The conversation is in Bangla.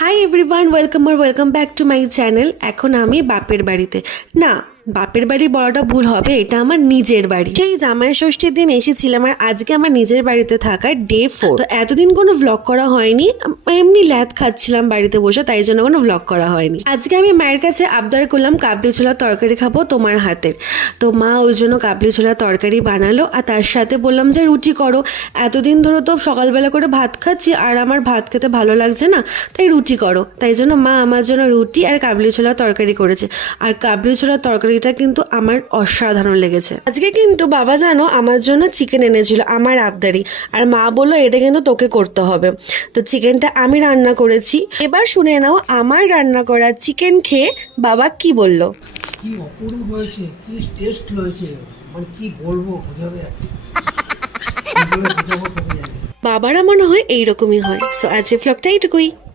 Hi everyone, welcome back to my channel. এখন আমি বাপের বাড়িতে না, বাপের বাড়ি বলাটা ভুল হবে, এটা আমার নিজের বাড়ি। সেই জামাই ষষ্ঠীর দিন এসেছিলাম আর আজকে আমার নিজের বাড়িতে থাকায় ডে 4। তো এতদিন কোনো ভ্লগ করা হয়নি, এমনি ল্যাদ খাচ্ছিলাম বাড়িতে বসে, তাই জন্য কোনো ভ্লগ করা হয়নি। আজকে আমি মায়ের কাছে আবদার করলাম কাবলি ছোলার তরকারি খাবো তোমার হাতের। তো মা ওই জন্য কাবলি ছোলার তরকারি বানালো আর তার সাথে বললাম যে রুটি করো। এতদিন ধরে তো সকালবেলা করে ভাত খাচ্ছি আর আমার ভাত খেতে ভালো লাগছে না, তাই রুটি করো। তাই জন্য মা আমার জন্য রুটি আর কাবলি ছোলার তরকারি করেছে। আর কাবলি ছোলার তরকারিটা কিন্তু আমার অসাধারণ লেগেছে। আজকে কিন্তু বাবা জানো আমার জন্য চিকেন এনেছিল, আমার আবদারি। আর মা বললো এটা কিন্তু তোকে করতে হবে। তো চিকেনটা আমি রান্না করেছি। এবার শুনে নাও আমার রান্না করা চিকেন খেয়ে বাবা কি বললো। কি অপূর্ব হয়েছে, কি টেস্ট হয়েছে, মানে কি বলবো, বোঝাতে যাচ্ছে কি করে বোঝাবো তোকে জানি না। বাবারা মনে হয় এইরকমই হয়। সো আজকে ভ্লগটা এইটুকুই।